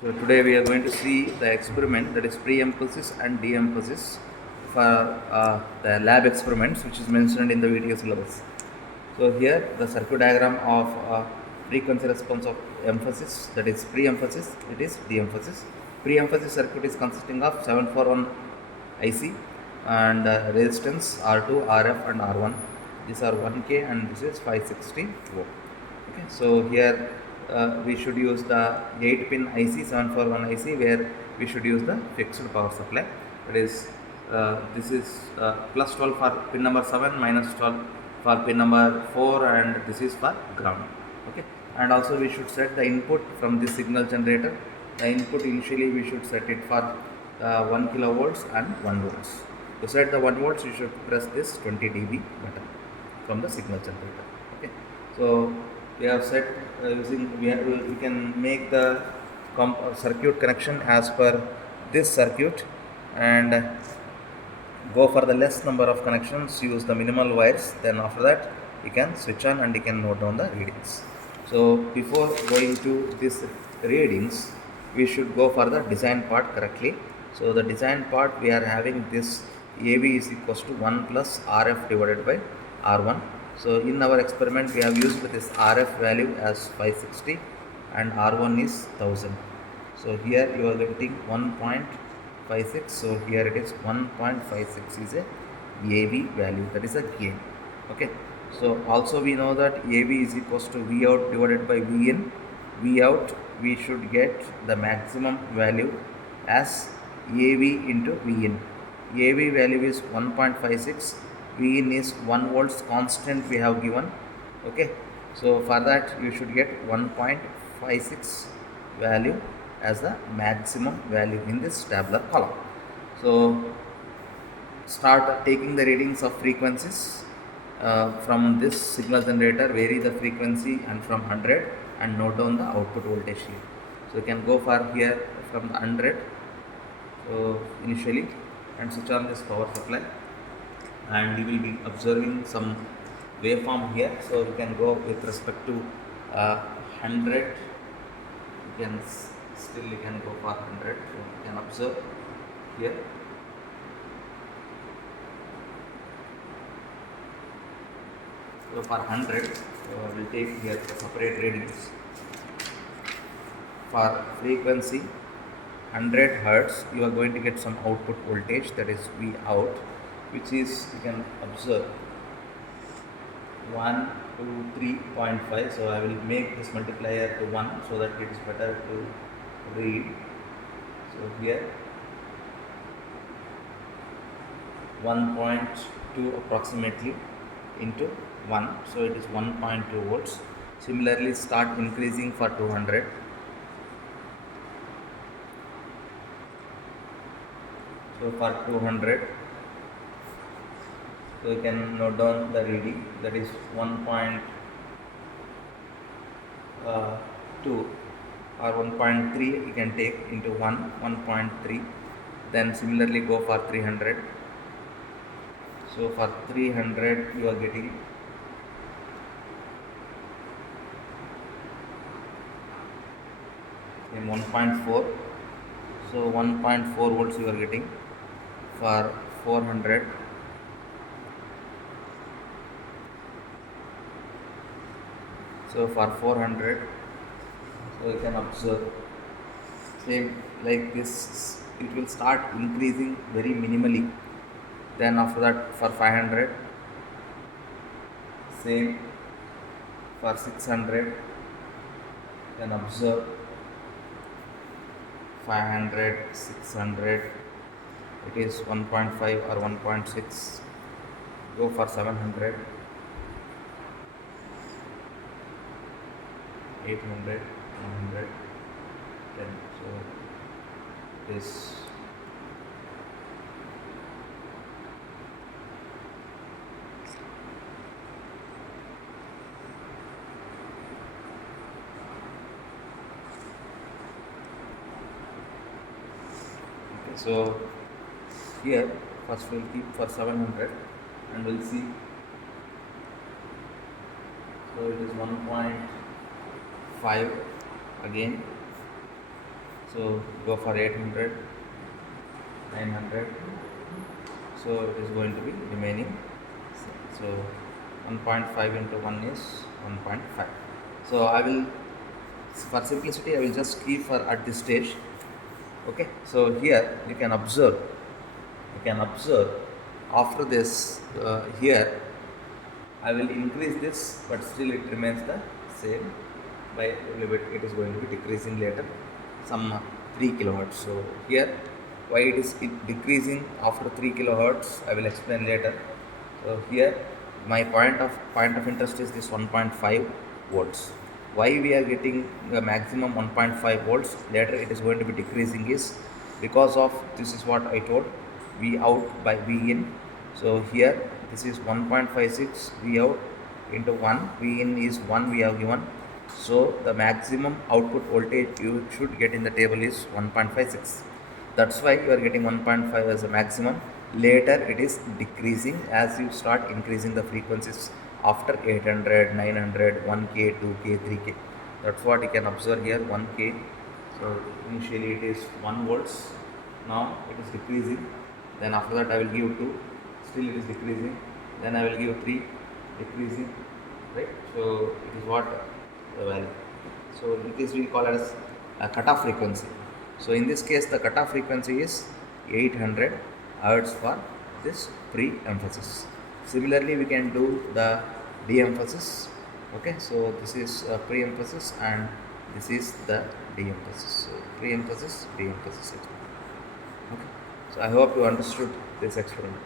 So today we are going to see the experiment, that is preemphasis and deemphasis, for the lab experiments which is mentioned in the video syllabus. So here the circuit diagram of frequency response of emphasis, that is preemphasis, it is deemphasis. Preemphasis circuit is consisting of 741 IC and resistance R2, RF and R1. These are 1K and this is 560 ohm. Okay, so here we should use the 8 pin IC 741 IC, where we should use the fixed power supply. That is this is plus 12 for pin number 7, minus 12 for pin number 4, and this is for ground. Okay, and also we should set the input from this signal generator. The input initially we should set it for 1 kilovolts and 1 volts. To set the 1 volts, you should press this 20 dB button from the signal generator. Okay, so we have set we can make the circuit connection as per this circuit, and go for the less number of connections, use the minimal wires. Then after that you can switch on and you can note down the readings. So before going to these readings, we should go for the design part correctly. So the design part, we are having this AV is equals to 1 plus RF divided by R1. So in our experiment we have used this RF value as 560 and R1 is 1000. So here you are getting 1.56. So here it is 1.56 is a AV value, that is a gain. Okay. So also we know that AV is equals to V out divided by V in. V out, we should get the maximum value as AV into V in. AV value is 1.56, V in is 1 volts constant we have given. Okay, so for that you should get 1.56 value as the maximum value in this tabular column. So start taking the readings of frequencies from this signal generator, vary the frequency and from 100, and note down the output voltage here. So you can go for here from the 100, so initially, and switch on this power supply, and you will be observing some waveform here. So you can go with respect to 100, you can still you can go for 100. So you can observe here. So for 100, we will take here separate readings. For frequency 100 Hertz, you are going to get some output voltage, that is V out, which is, you can observe, 123.5. So I will make this multiplier to 1 so that it is better to read. So here 1.2 approximately into 1, so it is 1.2 volts. Similarly, start increasing for 200. So for 200, so you can note down the reading, that is 1.2 or 1.3 you can take into 1.3. Then similarly go for 300. So for 300 you are getting 1.4. So 1.4 volts you are getting for 400. So for 400, so you can observe same like this, it will start increasing very minimally. Then after that for 500, same. For 600, you can observe 500, 600, it is 1.5 or 1.6. Go for 700, 800, 900, 10. So this okay. So here first we'll keep for 700 and we'll see. So it is 1.5 again. So go for 800, 900. So it is going to be remaining. So 1.5 into 1 is 1.5. So I will, for simplicity, I will just keep for at this stage. Okay. So here you can observe after this here I will increase this, but still it remains the same. By a little bit, it is going to be decreasing later, some 3 kilohertz. So here, why it is decreasing after 3 kilohertz, I will explain later. So here, my point of interest is this 1.5 volts. Why we are getting the maximum 1.5 volts? Later, it is going to be decreasing is because of this is what I told, V out by V in. So here this is 1.56 V out into 1, V in is 1 we have given. So the maximum output voltage you should get in the table is 1.56. That's why you are getting 1.5 as a maximum. Later it is decreasing as you start increasing the frequencies after 800, 900, 1K, 2K, 3K. That's what you can observe here, 1K. So initially it is 1 volts. Now it is decreasing. Then after that I will give 2, still it is decreasing. Then I will give 3, decreasing, right? So it is what the value. So this we call as a cutoff frequency. So in this case the cutoff frequency is 800 Hertz for this pre-emphasis. Similarly we can do the de-emphasis. Okay, so this is pre-emphasis and this is the de-emphasis. So pre-emphasis, de-emphasis. Okay. So I hope you understood this experiment.